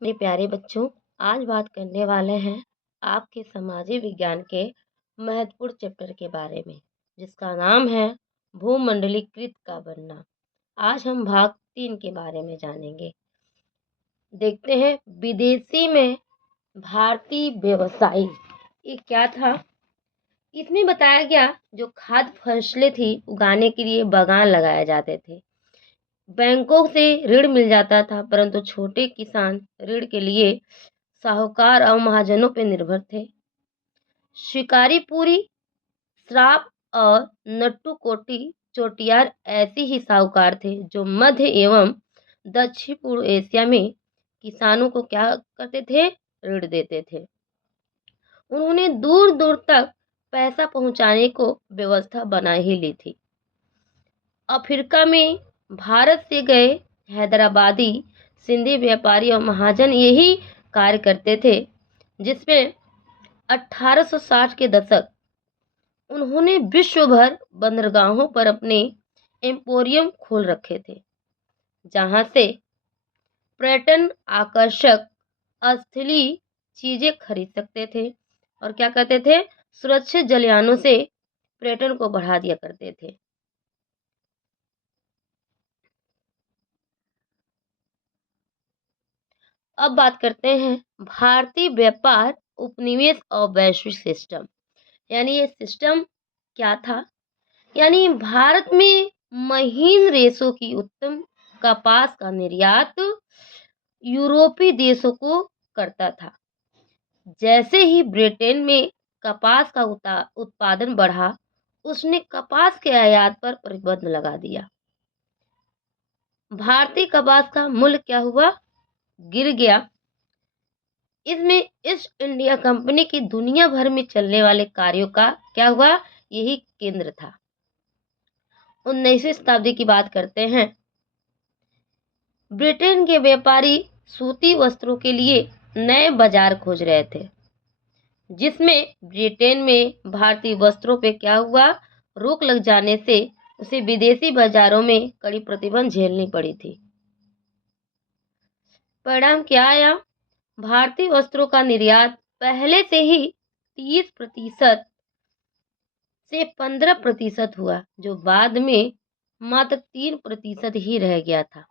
मेरे प्यारे बच्चों, आज बात करने वाले हैं आपके सामाजिक विज्ञान के महत्वपूर्ण चैप्टर के बारे में, जिसका नाम है भूमंडलीकृत का बनना। आज हम भाग 3 के बारे में जानेंगे। देखते हैं विदेशी में भारतीय व्यवसायी ये क्या था। इसमें बताया गया जो खाद्य फसलें थी उगाने के लिए बागान लगाए जाते थे। बैंकों से ऋण मिल जाता था, परंतु छोटे किसान ऋण के लिए साहूकार और महाजनों पर निर्भर थे। शिकारी पूरी, श्राप और नट्टू कोटी चोटियार ऐसे ही साहूकार थे जो मध्य एवं दक्षिण पूर्व एशिया में किसानों को क्या करते थे, ऋण देते थे। उन्होंने दूर दूर तक पैसा पहुंचाने को व्यवस्था बना ही ली थी। अफ्रीका में भारत से गए हैदराबादी सिंधी व्यापारी और महाजन यही कार्य करते थे, जिसमें 1860 के दशक उन्होंने विश्व भर बंदरगाहों पर अपने एम्पोरियम खोल रखे थे, जहां से पर्यटन आकर्षक स्थलीय चीजें खरीद सकते थे और क्या करते थे, सुरक्षित जलयानों से पर्यटन को बढ़ा दिया करते थे। अब बात करते हैं भारतीय व्यापार उपनिवेश और वैश्विक सिस्टम। यानी ये सिस्टम क्या था, यानी भारत में महीन रेशों की उत्तम कपास का निर्यात यूरोपीय देशों को करता था। जैसे ही ब्रिटेन में कपास का उत्पादन बढ़ा, उसने कपास के आयात पर प्रतिबंध लगा दिया। भारतीय कपास का मूल्य क्या हुआ, गिर गया। इसमें ईस्ट इंडिया कंपनी की दुनिया भर में चलने वाले कार्यों का क्या हुआ, यही केंद्र था। 19वीं शताब्दी की बात करते हैं। ब्रिटेन के व्यापारी सूती वस्त्रों के लिए नए बाजार खोज रहे थे, जिसमें ब्रिटेन में भारतीय वस्त्रों पे क्या हुआ, रोक लग जाने से उसे विदेशी बाजारों में कड़ी प्रतिबंध झेलनी पड़ी थी। परिणाम क्या आया, भारतीय वस्त्रों का निर्यात पहले से ही 30% से 15% हुआ, जो बाद में मात्र 3% ही रह गया था।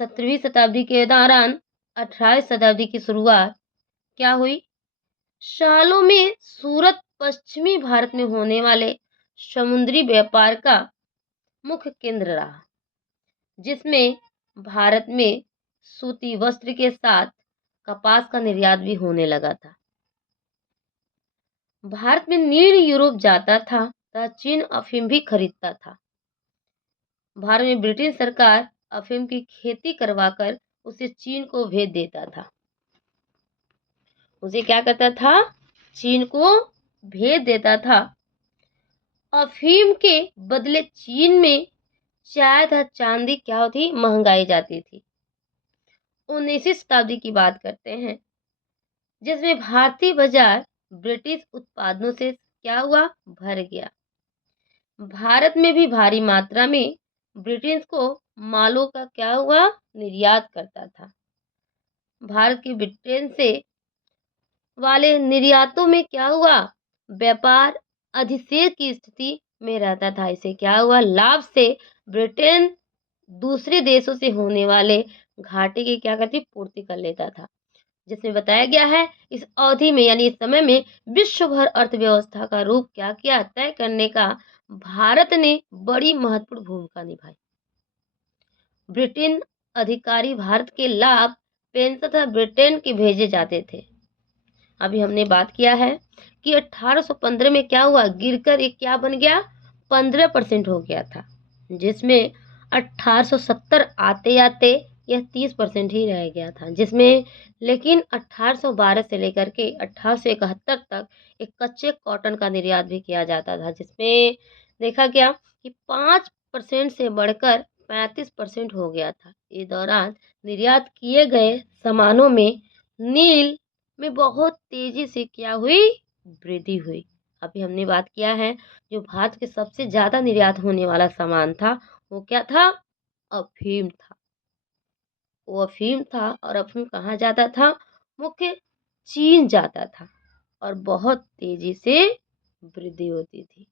17वीं शताब्दी के दौरान 18वीं शताब्दी की शुरुआत क्या हुई, सालों में सूरत पश्चिमी भारत में होने वाले समुद्री व्यापार का मुख्य केंद्र रहा, जिसमें भारत में सूती वस्त्र के साथ कपास का निर्यात भी होने लगा था। भारत में नील यूरोप जाता था तथा चीन अफीम भी खरीदता था। भारत में ब्रिटिश सरकार अफीम की खेती करवाकर उसे चीन को भेज देता था। उसे क्या करता था, चीन को भेज देता था। अफीम के बदले चीन में चाय तथा चांदी क्या होती, महंगाई जाती थी। 19वीं शताब्दी की बात करते हैं, जिसमें भारतीय बाजार ब्रिटिश उत्पादनों से क्या हुआ, भर गया। भारत में भी भारी मात्रा में ब्रिटेन को मालों का क्या हुआ, निर्यात करता था। भारत के ब्रिटेन से वाले निर्यातों में क्या हुआ, व्यापार अधिशेष की स्थिति में रहता था। इसे क्या हुआ, लाभ से ब्रिटेन दूसरे देशों से होने वाले घाटे की क्या करती, पूर्ति कर लेता था। जिसमें बताया गया है इस अवधि में यानी इस समय में विश्व भर अर्थव्यवस्था का रूप क्या किया, तय करने का भारत ने बड़ी महत्वपूर्ण भूमिका निभाई। ब्रिटेन अधिकारी भारत के लाभ पेंशन तथा ब्रिटेन के भेजे जाते थे। अभी हमने बात किया है कि 1815 में क्या हुआ, गिरकर एक क्या बन गया, 15% हो गया था, जिसमें 1870 आते आते यह 30% ही रह गया था, जिसमें लेकिन 1812 से लेकर के 1871 तक एक कच्चे कॉटन का निर्यात भी किया जाता था, जिसमें देखा गया कि 5% से बढ़कर 35% हो गया था। इस दौरान निर्यात किए गए सामानों में नील में बहुत तेजी से क्या हुई, वृद्धि हुई। अभी हमने बात किया है जो भारत के सबसे ज्यादा निर्यात होने वाला सामान था वो क्या था, अफीम था। वो अफ़ीम था और अफ़ीम कहाँ जाता था? मुख्य चीन जाता था और बहुत तेज़ी से वृद्धि होती थी।